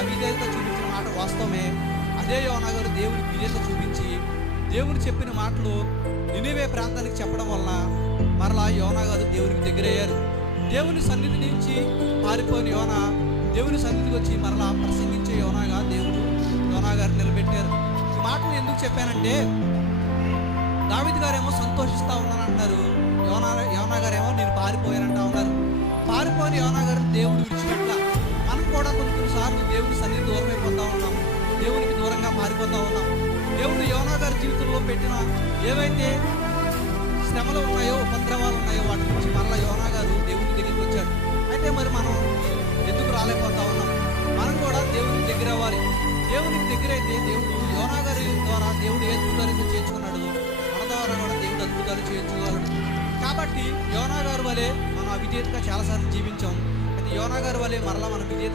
అవిధేయత చూపించిన మాట వాస్తవమే. అదే యోనా గారు దేవునికి విధేయత చూపించి దేవుడు చెప్పిన మాటలు నినివే ప్రాంతానికి చెప్పడం వలన మరలా యోనా గారు దేవునికి దగ్గరయ్యారు. దేవుని సన్నిధి నుంచి పారిపోయిన యోనా దేవుని సన్నిధికి వచ్చి మరలా ప్రసంగించే యోనా గారు నిలబెట్టారు. ఈ మాటలు ఎందుకు చెప్పానంటే, దావీదు గారేమో సంతోషిస్తూ ఉన్నానంటారు, యోనా గారేమో నేను పారిపోయానంటా ఉన్నారు. పారిపోయిన యోనా గారిని దేవుడు విడిచిపెట్ల. మనం కూడా కొన్నిసార్లు దేవుని సన్నిధి దూరం అయిపోతూ ఉన్నాం, దేవునికి దూరంగా పారిపోతూ ఉన్నాం. దేవుడు యోనా గారి జీవితంలో పెట్టిన ఏవైతే శ్రమలు ఉన్నాయో, ఉపద్రవాలు ఉన్నాయో, వాటి నుంచి మరలా యోనా గారు దేవుని దగ్గరికి వచ్చాడు. అయితే మరి మనం ఎందుకు రాలేకపోతా ఉన్నాం? మనం కూడా దేవునికి దగ్గర అవ్వాలి. దేవునికి దగ్గర అయితే దేవుడు యోనా గారి ద్వారా దేవుడు ఏ అద్భుతాలు చేయించుకున్నాడు, మన ద్వారా కూడా దేవుడు అద్భుతాలు చేయించుకోగలడు. కాబట్టి యోనా గారు వలె మనం అవిధేయతగా చాలాసార్లు జీవించాం. అయితే యోనా గారి వలె మరలా మనం విధేయత